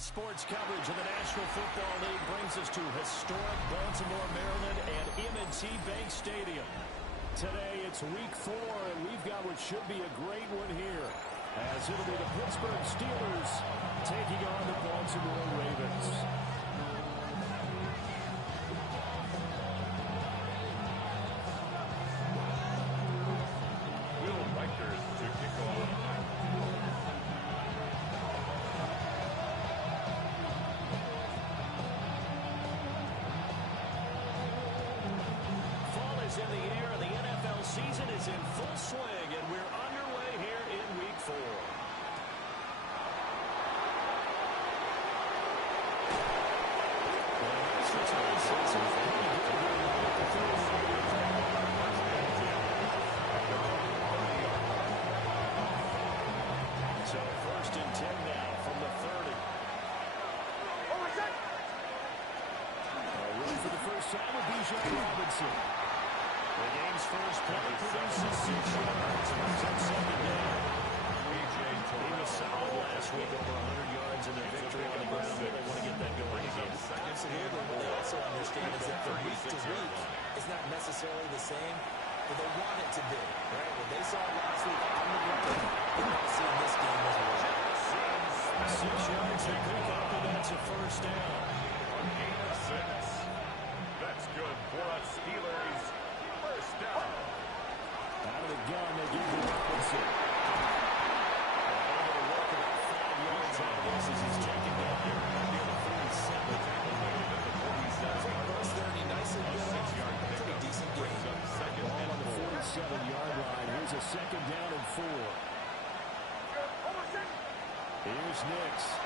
Sports coverage of the National Football League brings us to historic Baltimore, Maryland and M&T Bank Stadium. Today it's week 4, and we've got what should be a great one here, as it'll be the Pittsburgh Steelers taking on the Baltimore Ravens. In the air, and the NFL season is in full swing, and we're underway here in week 4. So first and 10 now from the 30. Ready for the first time with Bijan Robinson. The game's first play produces 6 yards. He's on second down. He was solid last week, over 100 yards in their victory on the ground. They want to get that going again. Absolutely. What they also understand is that from week to week, it's not necessarily the same, but they want it to be. Right? What they saw last week on the ground, they want to see in this game as well. 6 yards they pick up, and that's a first down. A gain of 6. That's good for us Steelers. First down. Out of the gun, they give to Robinson. Able to work about 5 yards out of this as he's checking down here near the 47. First 30, nice and good. 6-yard Pretty decent game. Ball on the 47-yard line. Here's a second down and 4. Here's Nix.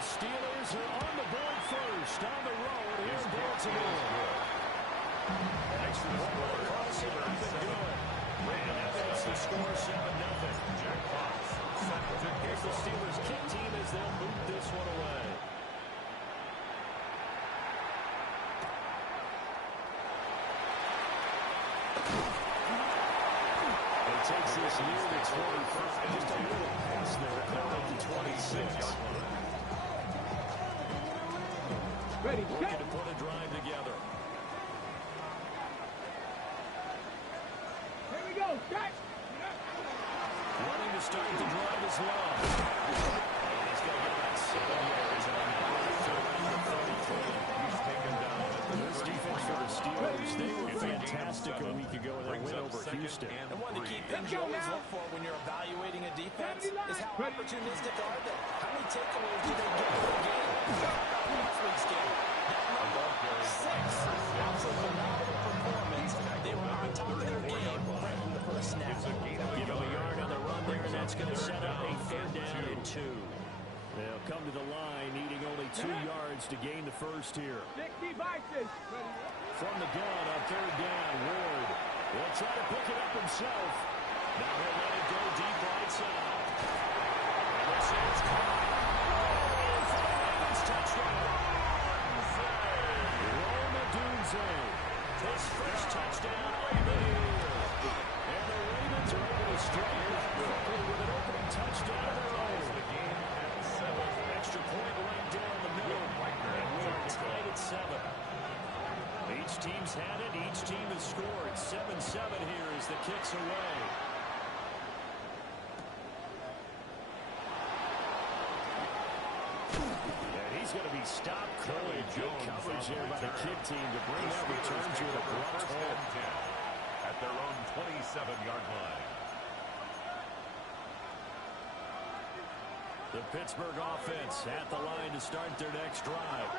Steelers are on the board first on the road here in Baltimore. Extra point across it, nothing good. And that's the score, 7-0. Jack Fox. Here's the Steelers kick team as they'll boot this one away. It takes this near the 25, just a little pass there, call it the 26. Ready, looking to put a drive together. Here we go, start. Running to start the drive is Love. He's got about 7 yards on the 33. He's taken down. This defense for the Steelers, they were fantastic a week ago in their win over Houston. And one of the key things you always look for when you're evaluating a defense is how opportunistic are they? How many takeaways do they get in the game? Last week's game, that number, 6. Absolutely phenomenal performance. They were on top of their game right from the first snap. Give them a yard on the run there, and that's going to set up a third down and 2. They'll come to the line, needing only 2 yards to gain the first here. 60 vices. From the gun on third down, Ward will try to pick it up himself. Now he'll let it go deep right side. And this is caught. And for the Ravens touchdown. Roma Dunze. His first touchdown of the year. And the Ravens are able to straighten out quickly with an opening touchdown of their own. The game at 7. Extra point right down the middle. And we are tied at 7. Each team's had it. Each team has scored. 7-7 here as the kick's away. And he's going to be stopped. Curly good coverage there by the kick team to bring that return to an abrupt halt. At their own 27-yard line. The Pittsburgh offense at the line to start their next drive.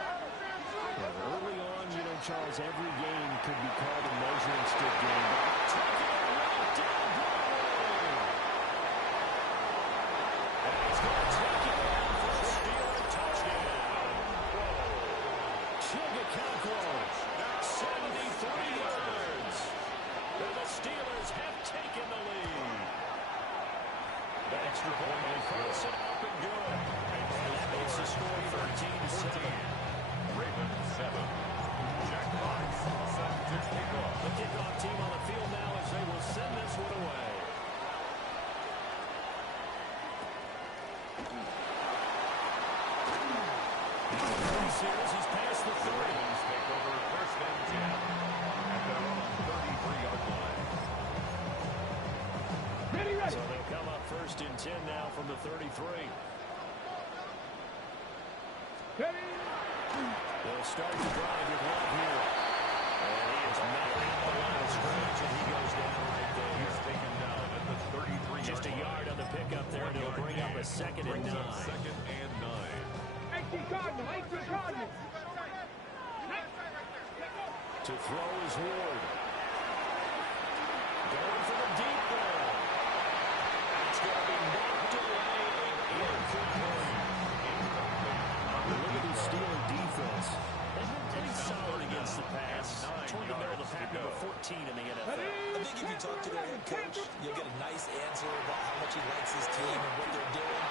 Early on, you know, Charles, every game could be called a measuring stick game. Taking it right down Broadway. And he's going to take it out for a Steeler touchdown. Chigakakwo, 73 yards. And the Steelers have taken the lead. Extra point and Carson up and good. And that makes the score 13-7. Ravens 7. Jack Fox set to kick off. The kickoff team on the field now as they will send this one away. He's past the 30. Ravens take over first and 10 at their own 33-yard line. Ready, ready. So they'll come up first and 10 now from the 33. Ready. They'll start the drive with Love here. And he is met at the line of scrimmage, and he goes down right there. He's taken down at the 33-yard Just a yard on the pickup there, and it'll bring up a second and 9. Second and 9. 18 Cardinals. 18 Cardinals. To throw is Ward. Going for the deep ball. It's going to be knocked away. Incomplete. Look at the Steeler defense. They've been pretty solid against the pass. Toward the middle of the pack, number 14 in the NFL. I think if you talk to their head coach, you'll get a nice answer about how much he likes his team and what they're doing.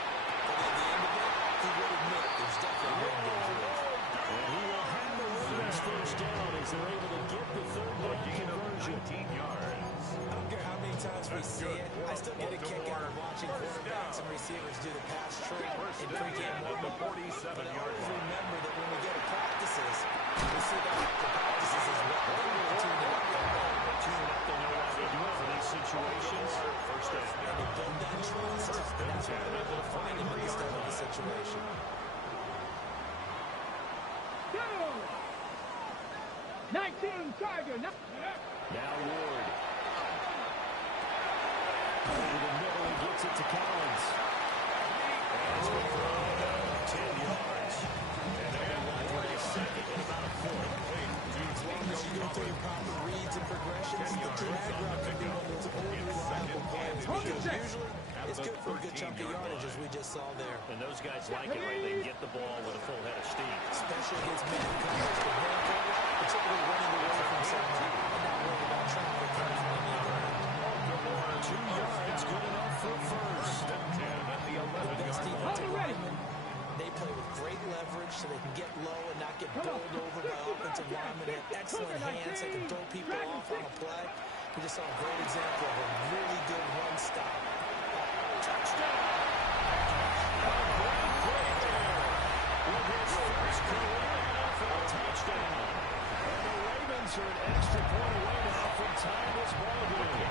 But at the end of it, he would admit there's definitely room to improve. And he will have the Ravens first down as they're able to get the third down conversion. 19 yards. I don't care how many times we see it, I still get a kick out of watching quarterbacks and receivers do the pass trick in pregame warm-up. But I always remember that when we get to practices, we see that after practices as well. They really tune it up. They know what they do for these situations. First down. And they build that trust, and that's what they're able to find in this type of a situation. Go. 19 Tiger. Now Ward. Over the middle, he gets it to Collins. And it's going to throw 10 yards. And they'll be one for a second and about a foot. As long as you go through the proper reads and progressions, the drag route can be one of those only reliable plays. Because usually, it's good for a good chunk of yardage, as we just saw there. And those guys like it when they can get the ball with a full head of steam. Especially against man coverage, the hand coverage, particularly running away from someone and not worrying about traffic coming from the other end. 2 yards, good enough for first. And 10 at the The best 11-yard line. defensive linemen, they play with great leverage so they can get low and not get bowled over by offensive linemen. They have excellent hands. They can throw people off on a play. We just saw a great example of a really good run stop. Touchdown! A great play there with his first career NFL touchdown. And the Ravens are an extra point away now from tying this ball game.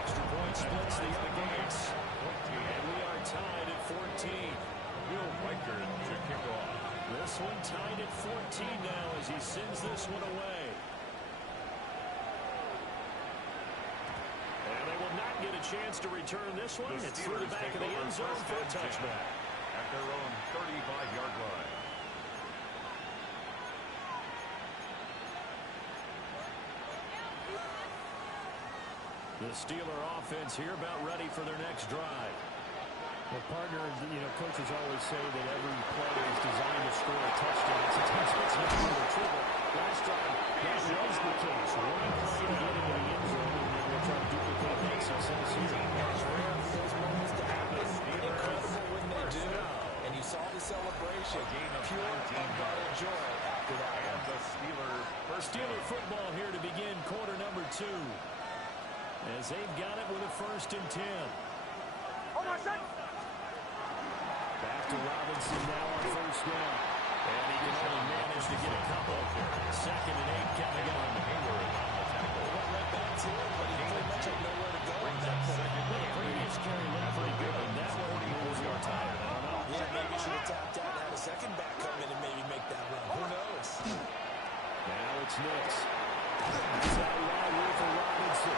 Extra point splits the other games. And we are tied at 14. Will Riker to kick off. This one tied at 14 now as he sends this one away. And they will not get a chance to return this one. It's through the back of the end zone for a touchback. At their own 35-yard line. The Steeler offense here about ready for their next drive. Well, partner, coaches always say that every play is designed to score a touchdown. Sometimes it's not really true, but last drive, that was the case. One play to get into the end zone, and then we'll try to duplicate that success here. It's rare for those moments to happen. Incredible when they do. And you saw the celebration. Pure, unbridled joy after that. And the Steeler football here to begin quarter number 2. As they've got it with a first and 10. Back to Robinson now on first down. And he can only manage to get a couple. Second and 8 coming on. Hayward on the tackle. Went right back to it, but he pretty much had nowhere to go at that point. Well, the previous carry looked pretty good, and that one he was more tired. I don't know. Yeah, maybe he should have tapped out and had a second back come in and maybe make that run. Who knows? Now it's Nix. It's out wide here for Robinson.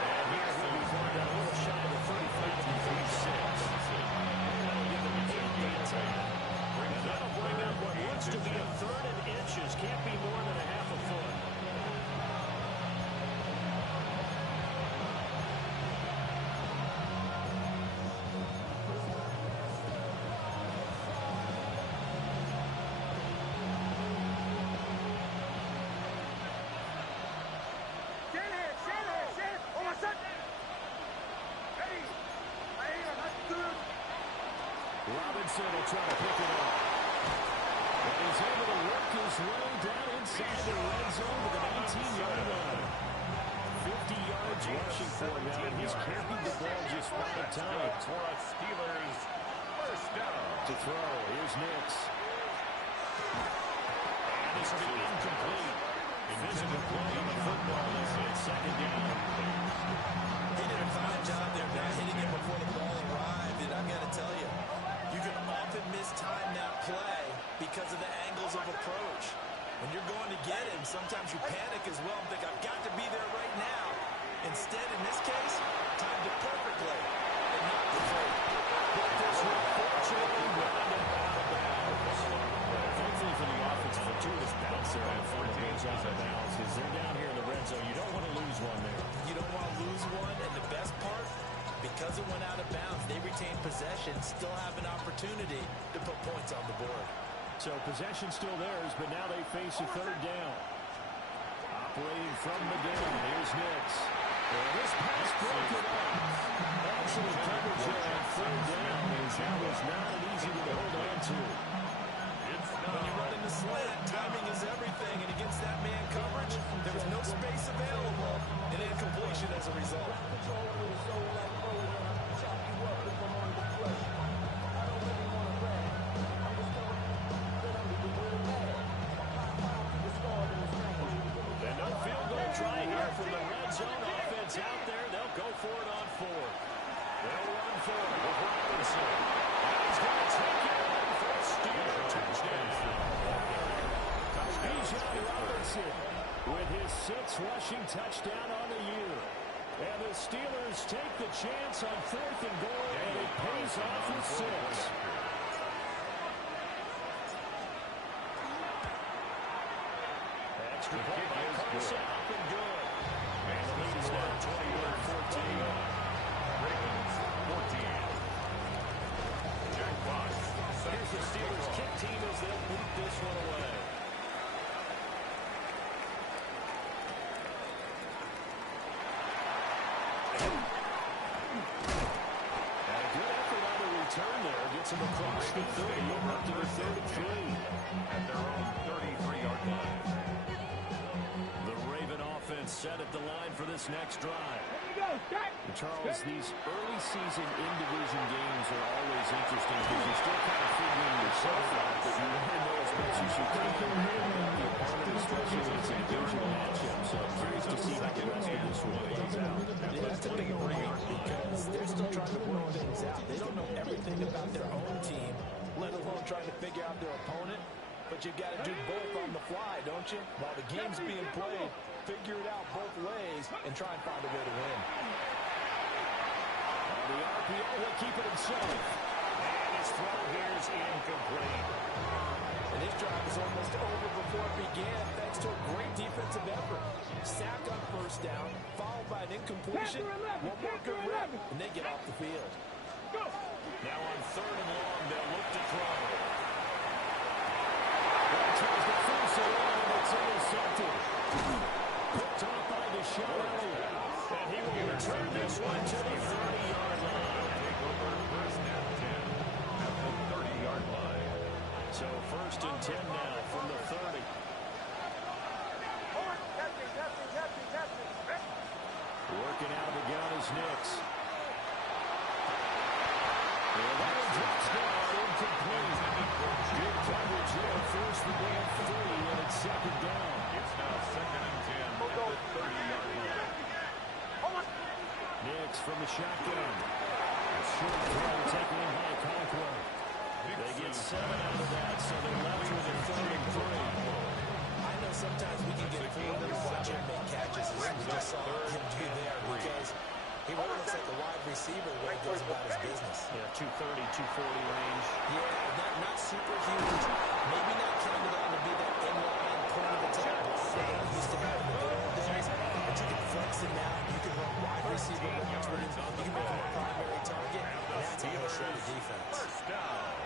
And here he'll be going down a little shy of the 35 to 36. And that'll bring up what looks to be a third and inches. Can't be more than a half a foot. Robinson will try to pick it up. And he's able to work his way down inside the red zone to the 19-yard line. 50 yards rushing for him now, and he's carried the ball just 5 times. For a Steelers first down. To throw, here's Nix. And this will be incomplete. Physical play on the football is it. Second down. He did a fine job there, not hitting him before the ball arrived. And I've got to tell you, you can often mistime that play because of the angles of approach. When you're going to get him, sometimes you panic as well and think, I've got to be there right now. Instead, in this case, timed it perfectly and not the fake. But this will fortunately round up out of bounds. Thankfully for the offense, fortuitous bounce there on the fumble goes out of bounds because they're down here in the red zone. You don't want to lose one there. You don't want to lose one, and the best part, because it went out of bounds, they retain possession, still have an opportunity to put points on the board. So possession still theirs, but now they face a third down. Operating from the down, here's Nix. And this pass broken up. Excellent coverage there on third down, as that was not an easy one to hold on to. When you run in the slant, timing is everything, and against that man coverage, there was no space available, and incompletion as a result. And no field goal try here from the red zone offense out there. They'll go for it on 4th. They'll run for it with Robinson. And he's going to take it in for a Steeler touchdown. Bijan Robinson with his 6th rushing touchdown on the year. And the Steelers take the chance on 4th and goal, and it pays off with 6. Extra point by Carson, up and good. And the lead is now 21-14. Ravens 14. Jack Fox. Here's the Steelers kick team as they'll boot this one away. And a good effort on the return there. Gets him across the 30, up to the 33. At their own 33-yard line. The Raven offense set at the line for this next drive. Go, Jack. Charles, these early season in-division games are always interesting because you're still kind of figuring yourself out, but you want to know as much as you can about the opponent, especially when it's a divisional matchup. So I'm curious to see how the rest of this one plays out. Yeah, that's a big point because they're still trying to work things out. They don't know everything about their own team, let alone trying to figure out their opponent. But you've got to do both on the fly, don't you? While the game's being played, figure it out both ways and try and find a way to win. On the RPO, he'll keep it himself. And his throw here is incomplete. And his drive is almost over before it began thanks to a great defensive effort. Sack on first down, followed by an incompletion. One more good rep, and they get off the field. Now on 3rd and long, they'll look to throw. Tries to force it on, and it's intercepted. Picked off by Deshaun Elliott. And he will return this one to the 30-yard line. Take over first and 10 at the 30-yard line. So 1st and 10 now from the 30. Working out of the gun is Nix. And drops down, incomplete. Good coverage there, forced the ball 3, and it's 2nd down. It's now 2nd and 10 at the 30-yard line. Nix from the shotgun. A short throw taken in by Conquer. They get 7 out of that, so they're left with a 3rd and 3. I know sometimes we can get fooled when we watch him make catches as we just saw him do there because he really looks like a wide receiver when he goes about his business. Yeah, 230, 240 range. Yeah, not super huge. Maybe not counted on to be that in-line point of attack blocker that he used to have in the good old days, but you can flex him now. You can run wide receiver routes with him. You can make him a primary target, and that's how you show the defense. First down.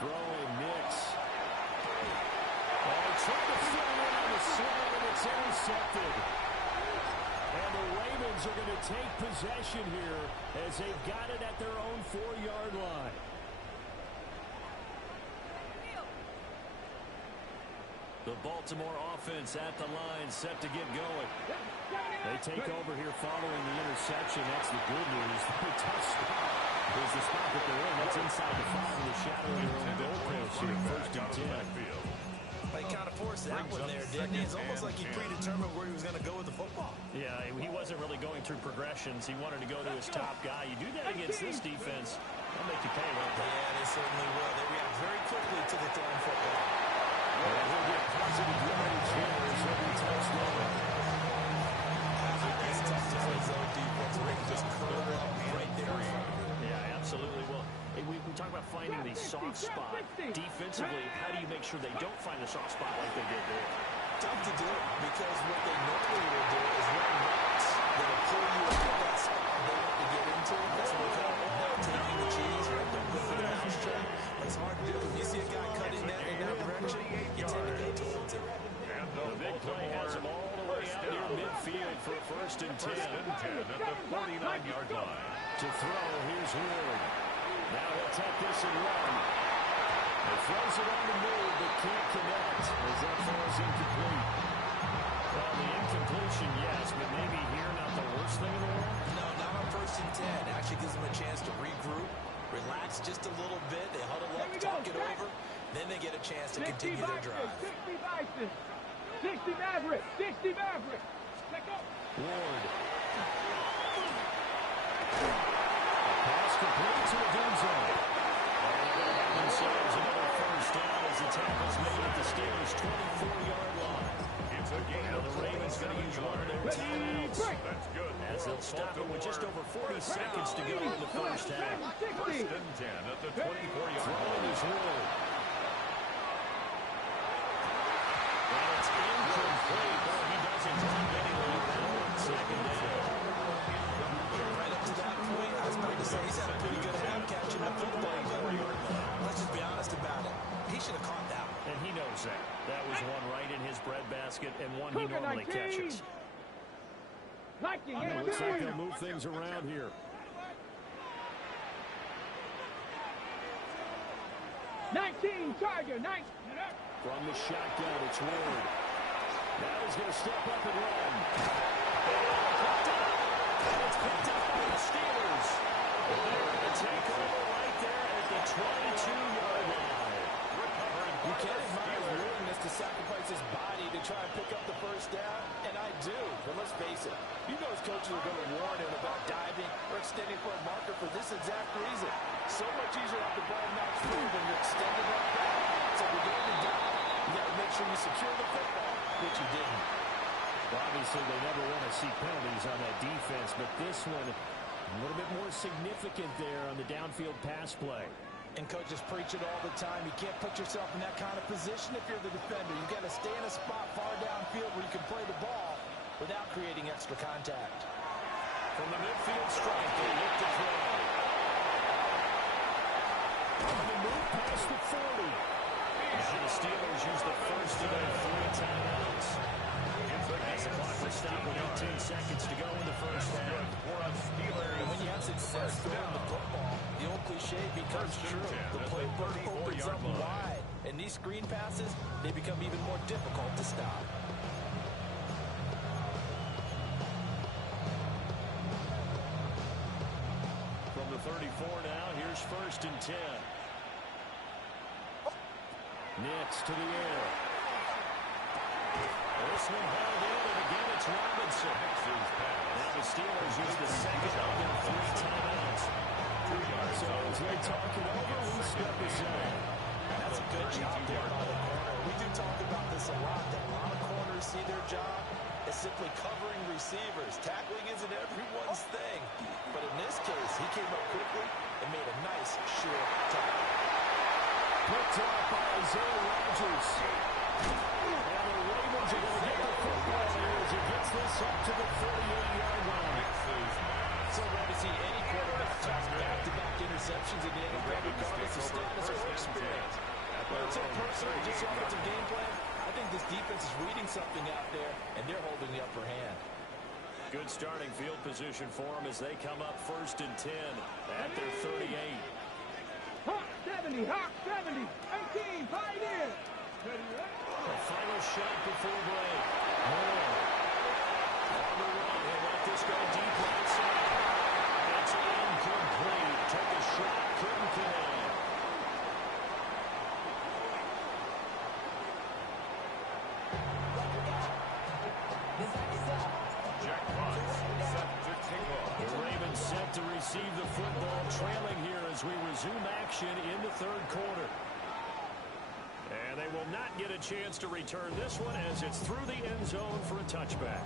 Throwing Nix. Trying to fill in on the slant, and it's intercepted. And the Ravens are going to take possession here as they've got it at their own 4-yard line. The Baltimore offense at the line, set to get going. They take over here following the interception. That's the good news. The tough spot is the spot that they're in. That's inside the 5 in the shadow of their own goal post here. First and 10. He kind of forced that one there, didn't he? It's almost like he predetermined where he was going to go with the football. Yeah, he wasn't really going through progressions. He wanted to go to his top guy. You do that against this defense, they'll make you pay, won't they? Yeah, they certainly will. They react very quickly to the throwing football. Well, he'll get positive yardage here as every touchdown. It's tough to play zone defense where they can just curl up right there. Yeah, absolutely. Well, we talk about finding the soft spot. Defensively, how do you make sure they don't find the soft spot like they did there? Tough to do because what they normally will do is run routes that will pull you into that spot they want to get into. That's what we call not taking the cheese, right? Don't go for the mouse trap. It's hard to do. When you see a guy cutting that in that direction, you tend to go towards it. The big play has him all the way out near midfield for first and 10. At the 49-yard line. To throw, here's Ward. Now he'll take this and run. He throws it on the move, but can't connect as that falls incomplete. Well, the incompletion, yes, but maybe here not the worst thing in the world? No, not on first and 10. Actually gives them a chance to regroup, relax just a little bit. They huddle up, talk it over. Then they get a chance to continue their drive. 60 Bison. 60 Maverick. 60 Maverick. Let's go. Ward. Pass complete to Adenzo. Themselves another first down as the tackle's made at the Steelers' 24-yard line. It's a gain of The Ravens going to use one of their timeouts. That's good. As they'll stop it with just over 40 seconds to go in the first half. First and 10 at the 24-yard Throwing line. is Ward. And it's incomplete. Well, he doesn't jump anywhere. Second down. Right up to that point, I was about to say he's had a pretty good half catching the football. But let's just be honest about it. He should have caught that one. And he knows that. That was one right in his breadbasket and one he normally catches. Looks like they'll move things around here. Tiger, 19. From the shotgun, it's Ward. Now he's going to step up and run. And it's picked up by the Steelers. They're going to take over right there at the 22-yard line. You can't admire his willingness to sacrifice his body to try and pick up the first down, and I do. But let's face it, you know his coaches are going to warn him about diving or extending for a marker for this exact reason. So much easier to have the ball knocked through when you're extended like that. So if you're going to dive, you got to make sure you secure the football, which you didn't. Well, obviously, they never want to see penalties on that defense, but this one a little bit more significant there on the downfield pass play. And coaches preach it all the time. You can't put yourself in that kind of position if you're the defender. You've got to stay in a spot far downfield where you can play the ball without creating extra contact. From the midfield strike, they look to throw. On the move past the 40. Now the Steelers use the first of their 3 timeouts. As the clock will stop with 18 seconds to go in the first half. And when you have success throwing the football, the old cliche becomes true. The playbook opens up wide. And these screen passes, they become even more difficult to stop. From the 34 now, here's first and 10. Nix to the air. This one held in, and again it's Robinson. Now the Steelers use the second of their 3 timeouts. So as they talk it over, we step aside. That's a good job there by the corner. We do talk about this a lot, that a lot of corners see their job as simply covering receivers. Tackling isn't everyone's thing. But in this case, he came up quickly and made a nice, sure tackle. Picked up by Isaiah Rodgers. And the Ravens are going to get the football here as he gets this up to the 48-yard line. So rare to see any quarterback toss back-to-back interceptions in the NFL regardless of status or experience. But it's so personal, just the offensive game plan. I think this defense is reading something out there, and they're holding the upper hand. Good starting field position for them as they come up first and 10 at their 38. Hawk 70, Hawk 70, 18, tight end. The final shot before break. Moore. On the run. He'll let this go deep right side. It's incomplete. Took a shot. Couldn't connect. The Ravens set to receive the football, trailing here as we resume action in the third quarter. And they will not get a chance to return this one as it's through the end zone for a touchback.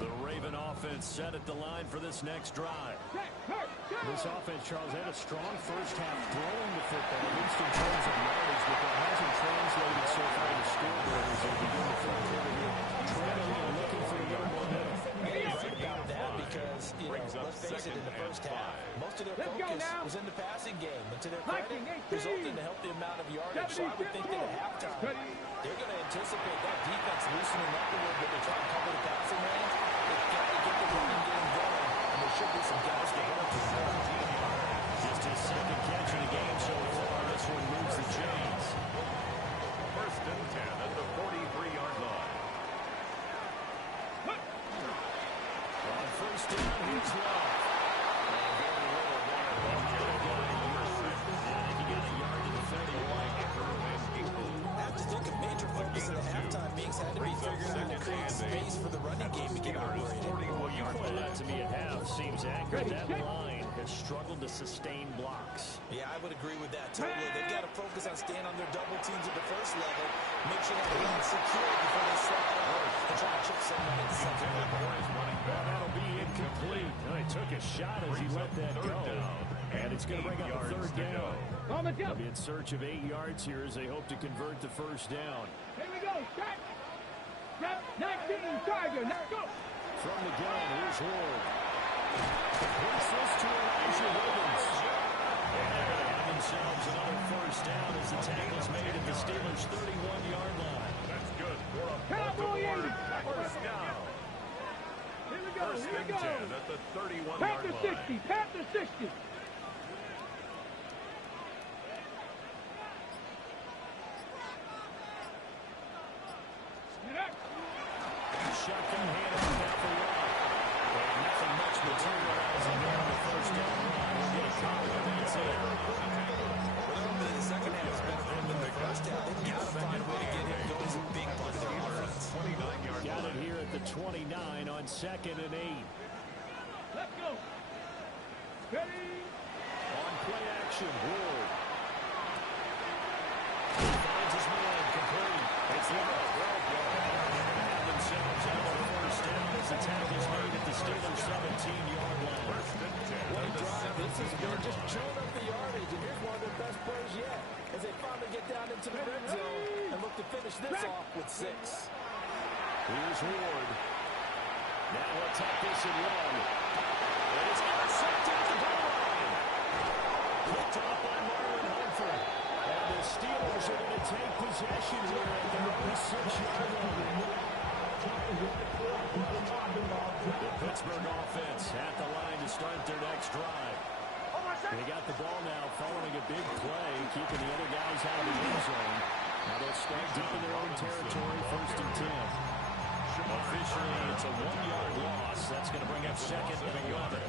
The Raven offense set at the line for this next drive. This offense, Charles, had a strong first half throwing the football, at least in terms of yardage, but that hasn't translated so far to scoreboard as they begin the third quarter here. Trailing and looking for a little momentum. You're right about that because, let's face it, in the first half, most of their focus was in the passing game. And to their credit, resulted in a healthy amount of yardage. So I would think that at halftime, they're going to anticipate that defense loosening up a little bit to try and cover the passing lane. They've got to get the running game going, and there should be some guys to help them. Just his second catch of the game so far. This one moves the chains. First and 10 at the 43-yard line. On first down, here's Love. Very little there. I think he got a yard to the 31. I have to think a major focus in the halftime mix had to be figuring out to create space for the running game to get operated. Well, you pointed out to me at half. Seems accurate. That line has struggled to sustain blocks. Yeah, I would agree with that totally. They've got to focus on staying on their double teams at the first level, make sure that they're not secure before they slide out and try to chip someone in the second level. Well, that'll be incomplete. Well, he took a shot as he let that go. And it's going to bring up a third down. They'll be in search of 8 yards here as they hope to convert the first down. Here we go. Check. 19, Tiger. Let's go. From the gun, here's Ward. Completes this to Elijah Williams. And they're going to have themselves another first down as the tackle's made at the Steelers' 31-yard line. That's good for a Cowboy 80. first down. Here we go. First Here we and go. 10 at the 31-yard Panther line. 60. Panther 60. Shotgun handoff now for Love. And nothing much materializing there on the first down run. We'll get a couple of minutes in. The second half is better for them than the first half. They've got to find a way to get him going as a big part of their offense. 29-yard Got line. it here at the 29 on second and 8. Let's go. Ready. On play action, Ward. He finds his man, complete. It's Love. Have themselves another first down as the tackle's made at the Steelers' 17-yard line. First and 10 What a at the drive. This has been 17-yard just line. chewing up the yardage, and here's one of their best plays yet as they finally get down into the red zone and look to finish this off with 6. Here's Ward. Now he'll take this and run. And it's intercepted at the goal line. Picked off by Marlon Humphrey. And the Steelers are going to take possession here at their own 6-yard line. The Pittsburgh offense at the line to start their next drive. They got the ball now following a big play, keeping the other guys out of the end zone. Now they'll start deep in their own territory, first and 10. Officially, it's a 1-yard loss. That's going to bring up second and 11.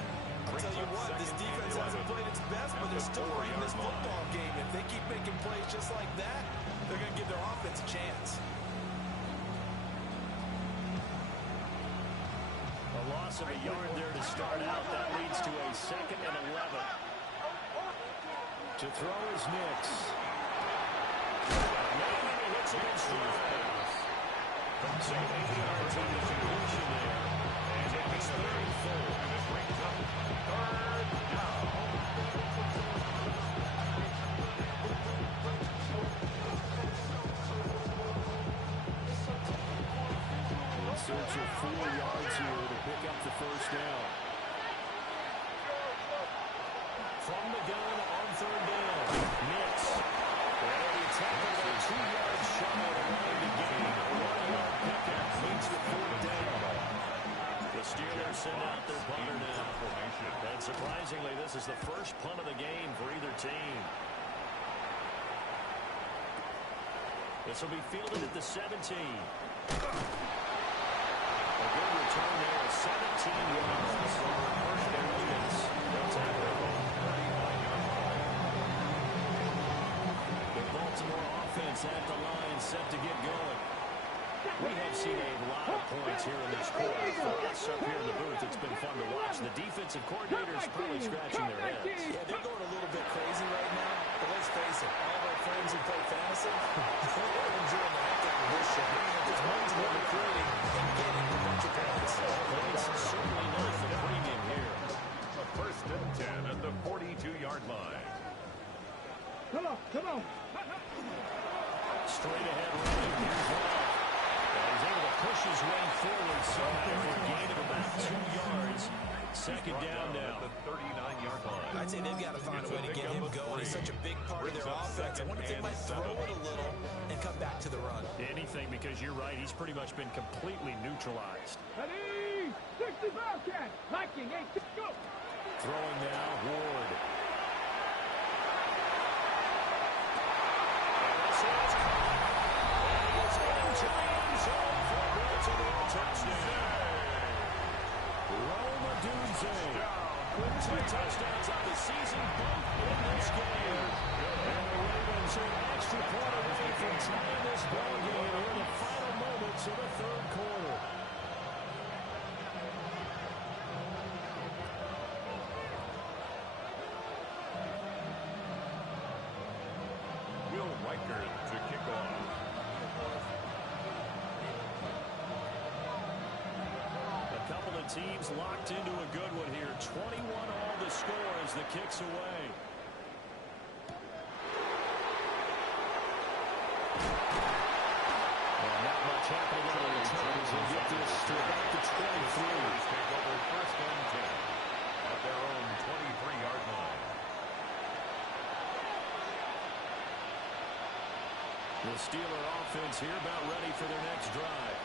I'll tell you what, this defense hasn't played its best, but they're still in this football game. If they keep making plays just like that, they're going to give their offense a chance. A loss of a yard there to start out. That leads to a second and 11. To throw is Nix. Maybe he hits against the line. So 8 yards on the completion there. And it makes 3rd and 4. And it brings up third down. In search of 4 yards here to pick up the first down. From the gun on 3rd down. Nix. And he tackled a 2 yards shy of the line to gain. A 1-yard pickup leads to 4th down. The Steelers send out their punter now. And Surprisingly, this is the first punt of the game for either team. This will be fielded at the 17. A good return there, a 17-yard first and Williams. They'll tackle it home. The Baltimore offense at the line, set to get going. We have seen a lot of points here in this quarter. For us up here in the booth, it's been fun to watch. The defensive coordinators probably scratching their heads. Yeah, they're going a little bit crazy right now. But let's face it, all of our friends who play fantasy, they're enjoying the heck out of this shit. Because one's more recruiting and getting a bunch of points. Points certainly not the premium here. A first and 10 at the 42-yard line. Come on, come on. Straight ahead running. Here's one. He's able to push his way forward somehow for a gain of about 2 yards. Second down now. At the 39-yard line. I'd say they've got to find a way to get him going. He's such a big part of their offense. I wonder if they might throw it a little and come back to the run. Anything, because you're right. He's pretty much been completely neutralized. Ready? 60 Bobcat. Liking 8. Go. Throwing now, Ward. With 2 touchdowns on the season, both in this game. And the Ravens are an extra point away from tying this ball game in the final moments of the third quarter. Will Riker to kick off. A couple of teams locked into a good one here. 21 all the score as the kick's away. Well, not much happening on the return as they get this to about the 23. Take over first and 10 at their own 23-yard line. The Steeler offense here about ready for their next drive.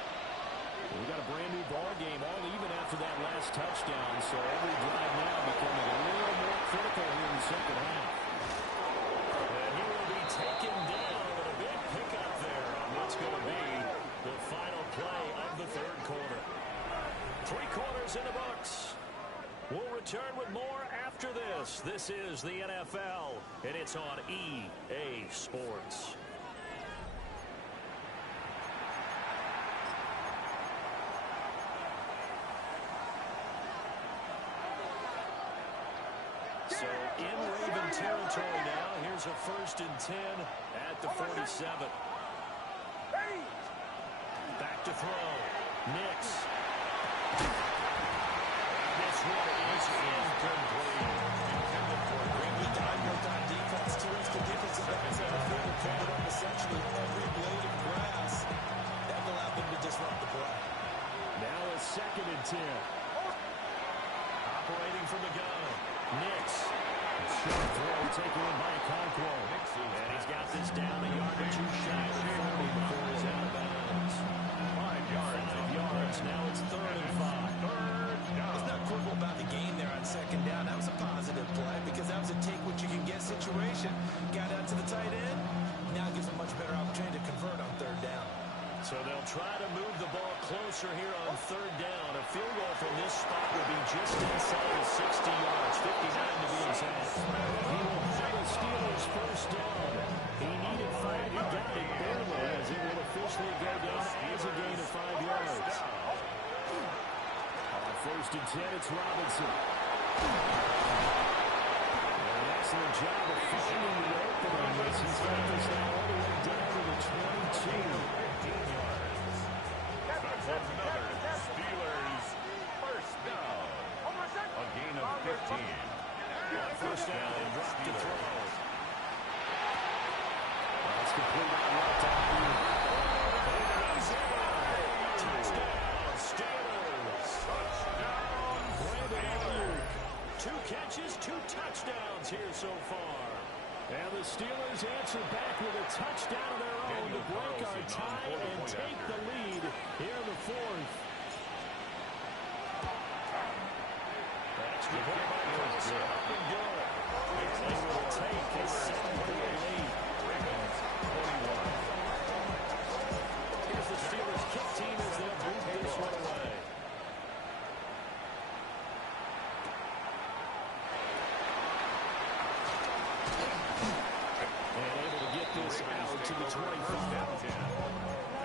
We've got a brand new ball game, all even after that last touchdown, so every drive now becoming a little more critical here in the second half. And he will be taken down with a big pickup there on what's going to be the final play of the third quarter. 3 quarters in the books. We'll return with more after this. This is the NFL, and it's on EA Sports. So in Raven territory now. Here's a first and 10 at the 47. Back to throw. Nix. This one is incomplete. Intended for a great week on built-on defense. 2 extra defensive backs on the field have covered up essentially every blade of grass. That allowed them to disrupt the play. Now a second and 10. Operating from the gun. Nix. Short throw taken in by Okonkwo. And he's got this down a yard or 2 shy of 40 before he's out of bounds. 5 yards. 5 yards. Now it's 3rd and 5. It's not quibble about the gain there on second down. That was a positive play because that was a take-what-you-can-get situation. Got out to the tight end. Now gives a much better opportunity to convert on 3rd down. So they'll try to move the ball closer here on 3rd down. A field goal from this spot will be just inside the 60 yards, 59 to be exact. He will have the Steelers first down. He needed 5. He got it barely as it will officially go down as a gain of 5 yards. On 1st and 10, it's Robinson. An excellent job of finding the opening on this. He's got this now all the way down to the 22. That's another Steelers first down. A gain of 15. First down and drop to throw. That's complete on left tackle. Touchdown, Steelers. Touchdown, Brandon. 2 catches, 2 touchdowns here so far. And the Steelers answer back with a touchdown of their own to break our tie and take the lead here in the 4th. extra point by Chris. Up and good. They will take a 7-point lead. Ravens 21. Here's the Steelers kick team as they'll boot this one away. And able to get this out to the 25.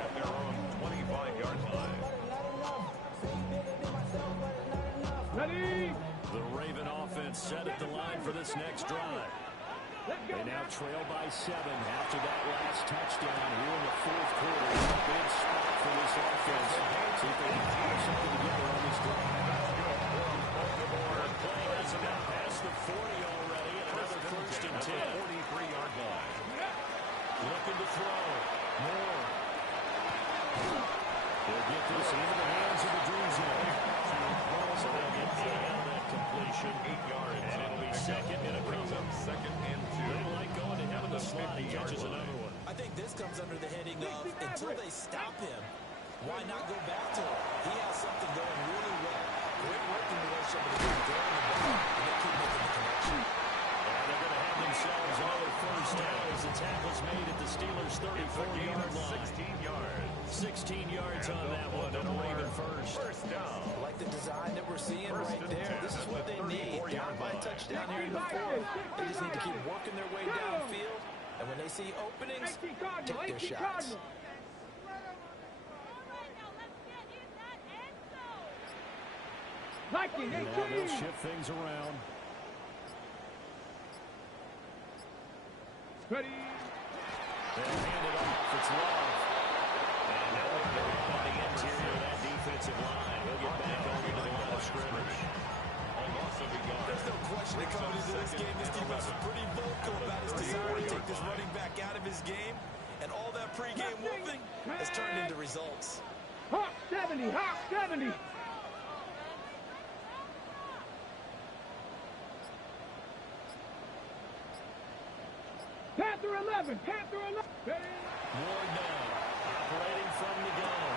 At their own 25-yard line. Ready? The Raven offense set at the line for this next drive. They now trail by 7 after that last touchdown here in the fourth quarter. A big spot for this offense. See if they can put something together on this drive. Playing us about past the 40 already, and another first and 10. 43-yard line. Looking to throw. Moore. They'll get this into the hands of the Drew Zone. So they'll get down that completion. 8 yards. And it'll be second and a Brings couple. up second and 2. They like going to him in the slot. He catches another one. I think this comes under the heading of until they stop him, why not go back to him? He has something going really well. Great working relationship with him. They're in the ball, and they keep making the connection. And they're going to have themselves another first down as the tackle's made at the Steelers' 34-yard line. 16 yards. 16 yards on that one, and a Raven first. First down. I like the design that we're seeing right there. This is what they need. Down by a touchdown here in the fourth. They just need to keep working their way downfield. And when they see openings, take their shots. And now they'll shift things around. Ready? They'll hand it off. It's Love. And now they're on the interior of that defensive line. He'll get back over to the line of scrimmage. There's no question that coming into this game, this defense is pretty vocal about his desire to take this running back out of his game. And all that pregame wolfing has turned into results. Hawk 70, Hawk 70. Panther 11, Panther 11. Ward now, operating from the gun.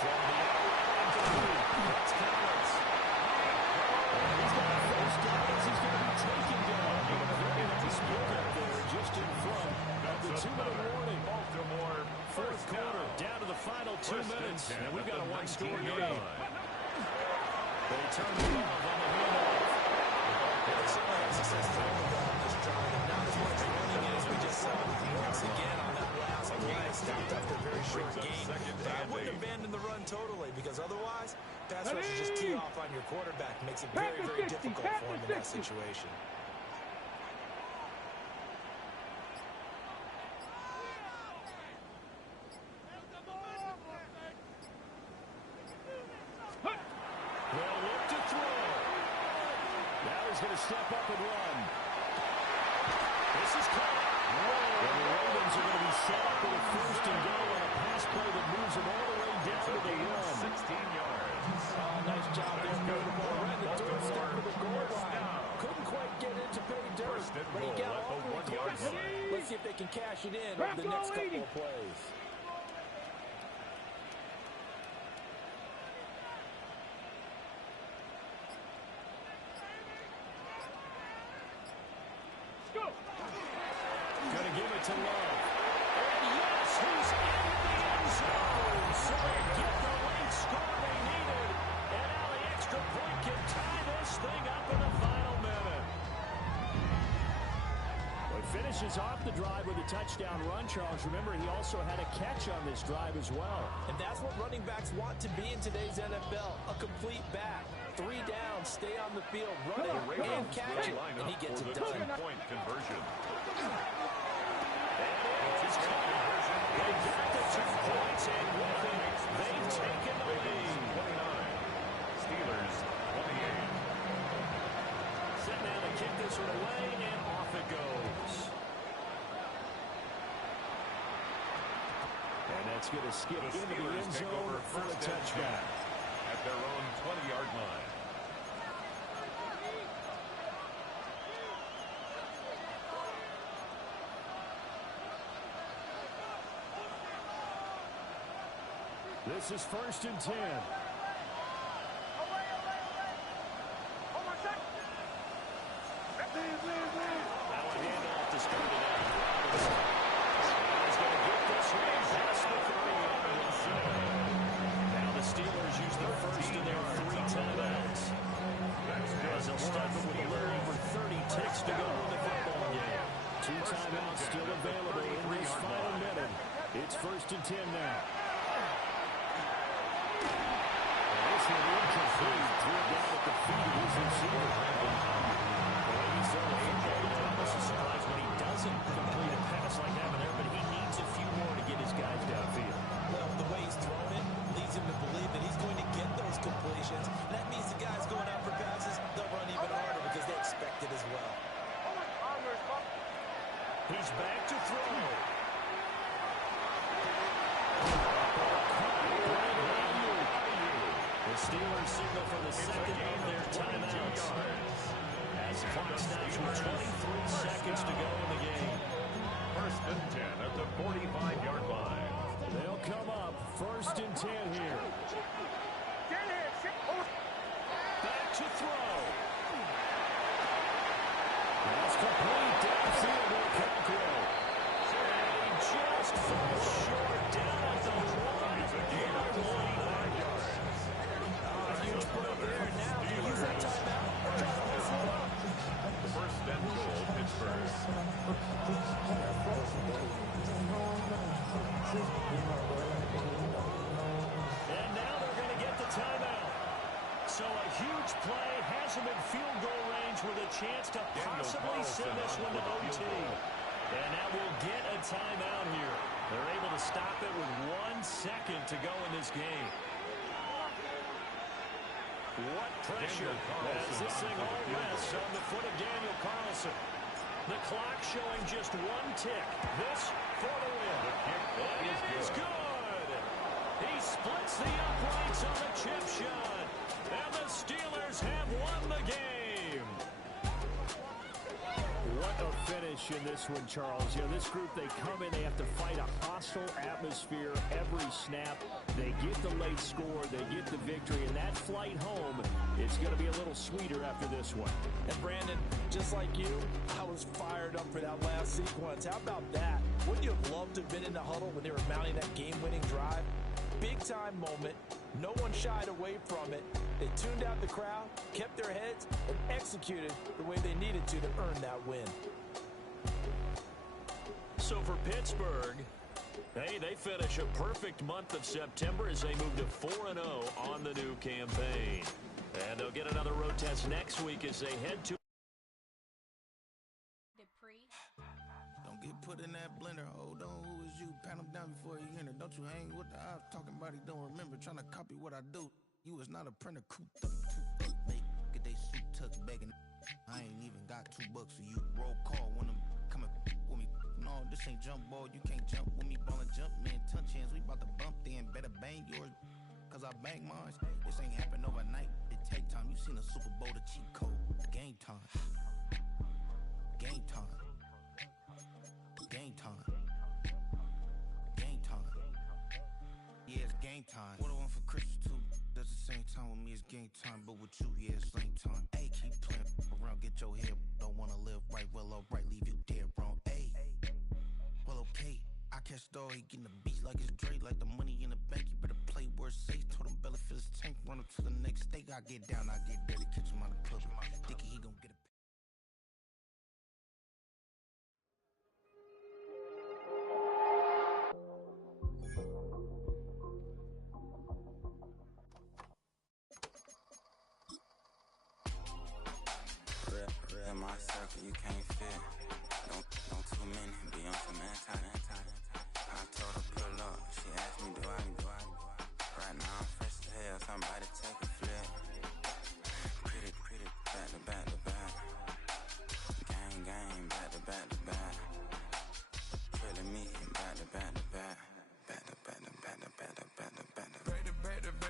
From the outside to the lead. That's Collins. And he's got a first down as he's going to be taken down. Very nice pickup there just in front of the 2-minute warning. Baltimore Fourth quarter, down to the final 2 minutes. And we've got a one-score game. They turn the Love on the handoff. They certainly had success throwing the ball on this drive, and not as much running it as we just saw. Once again, on that last play, stopped after a very short game. But I wouldn't abandon the run totally, because otherwise, pass rush just tee off on your quarterback. Makes it very, very difficult for him in that situation. They'll look to throw. Now he's going to step up and run. This is caught. And the Ravens are going to be set up with a first and goal on a pass play that moves them all the way down to the run. 16 yards. Nice job there. Moving the ball right in the doorstep of the goal line. Couldn't quite get it to pay dirt, but he got all the way close. Let's see if they can cash it in over the next couple of plays. Going to give it to Love. And yes, he's in the end zone. So they get the late score they needed. And now the extra point can tie this thing up in the final minute. Well, he finishes off the drive with a touchdown run, Charles. Remember, he also had a catch on this drive as well. And that's what running backs want to be in today's NFL. A complete back. 3 down, stay on the field, run it, and catch it. And he gets it done. Point conversion. They got the 2 points, and with it, they've taken the lead. 29. Steelers 28. Set now to kick this one away, and off it goes. And that's going to skip into the end zone for a touchback. At their own 20-yard line. This is 1st and 10. Hold on, Now a handoff to start it out. He's going to get this one past the 30-yard line. Now the Steelers use the first of their 3 timeouts. As they'll stop it with a little over 30 ticks to go in the football game. 2 timeouts still available in this final minute. It's 1st and 10 now. This one incomplete. Threw it down at the feet of his receiver. The way he's throwing the football, you're almost surprised when he doesn't complete a pass like that there, but he needs a few more to get his guys downfield. Well, the way he's throwing it leads him to believe that he's going to get those completions. That means the guys going out for passes, they'll run even harder because they expect it as well. He's back to throw. The Steelers signal for the second of their timeouts. As the clock stops with 23 seconds to go in the game. 1st and 10 at the 45-yard line. They'll come up 1st and 10 here. Back to throw. That's complete downfield to Cockrell. And he just falls short down at the 1-yard line. Huge play there. Now, do you use that timeout or try to mess it up? 1st and goal, Pittsburgh. And now they're going to get the timeout. So a huge play has them in field goal range with a chance to possibly send this one to OT. And now we'll get a timeout here. They're able to stop it with 1 second to go in this game. What pressure as this thing all rests on the foot of Daniel Carlson. The clock showing just 1 tick. This for the win. And it is good. He splits the uprights on the chip shot. And the Steelers have won the game. What a finish in this one, Charles. You know, this group, they come in, they have to fight a hostile atmosphere every snap. They get the late score, they get the victory, and that flight home, it's going to be a little sweeter after this one. And Brandon, just like you, I was fired up for that last sequence. How about that? Wouldn't you have loved to have been in the huddle when they were mounting that game-winning drive? Big-time moment. No one shied away from it. They tuned out the crowd, kept their heads, and executed the way they needed to earn that win. So for Pittsburgh, hey, they finish a perfect month of September as they move to 4-0 on the new campaign. And they'll get another road test next week as they head to... Don't get put in that blender. Hold on, who is you? Pat him down before he enter. Don't you hang with the ops talking about he don't remember. Trying to copy what I do. You is not a printer. Cooped up, make get they suit tucked begging. I ain't even got $2 for you. Roll call when I'm coming with me. No, this ain't jump ball. You can't jump with me. Ballin' jump, man. Touch hands. We about to bump then. Better bang yours. Cause I bang mine. This ain't happen overnight. It take time. You seen a Super Bowl, the cheat code. Game time. Game time. Game time. Game time. Yeah, it's game time. What I want for Christmas too. Does the same time with me, it's game time. But with you, yeah, it's same time. Hey, keep playing around, get your head. Don't wanna live right, well, alright, leave you dead wrong. Hey, well, okay. I catch the dog, he getting the beat like it's Dre, like the money in the bank. You better play where it's safe. Told him Bella fill his tank, run him to the next state. I get down, I get dirty, catch him out of club. Thinking he gon' get a in my circle, you can't fit. Don't too many be on some anti. I told her pull up, she asked me do I. Right now I'm fresh as hell, somebody take a flip. Pretty, back to back to back. Gang, back to back to back. Feeling me, back to back to back. Back to back to back to back to back to back to back.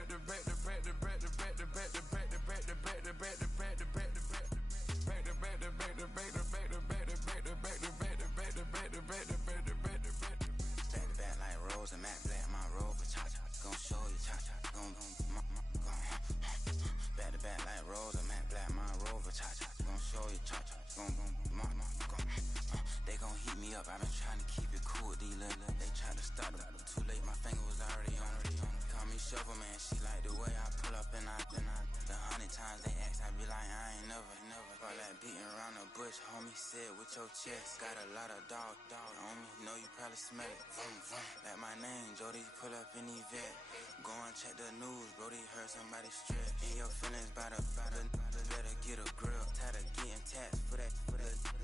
100 times they ask, I be like, I ain't never. All that beating around the bush, homie said with your chest. Got a lot of dog on me, know you probably smell it. Vroom, vroom. Like my name, Jody, pull up in Yvette. Go and check the news, Brody heard somebody stretch. In your feelings by the better get a grill. Tired of getting taxed for that,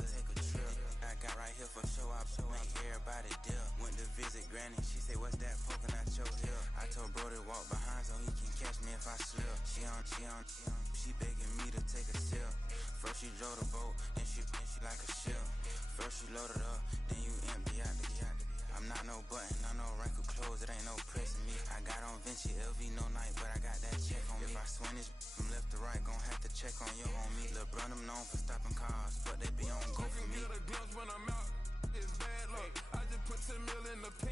take a trip. I got right here for show up, make everybody dip. Went to visit Granny, she say, what's that poking out your hip? I told Brody walk behind so he can catch me if I slip. She begging me to take a sip. First she drove the boat, then she like a ship. First you load it up, then you empty out the I'm not no button, not no wrinkled clothes, it ain't no pressing me. I got on Vinci, LV, no night, but I got that check on me. If I swing this from left to right, gon' have to check on your homie. Lil' Brun, I'm known for stopping cars, but they be on go for me. Get a glimpse when I'm out, it's bad luck. I just put 10 mil in the pen.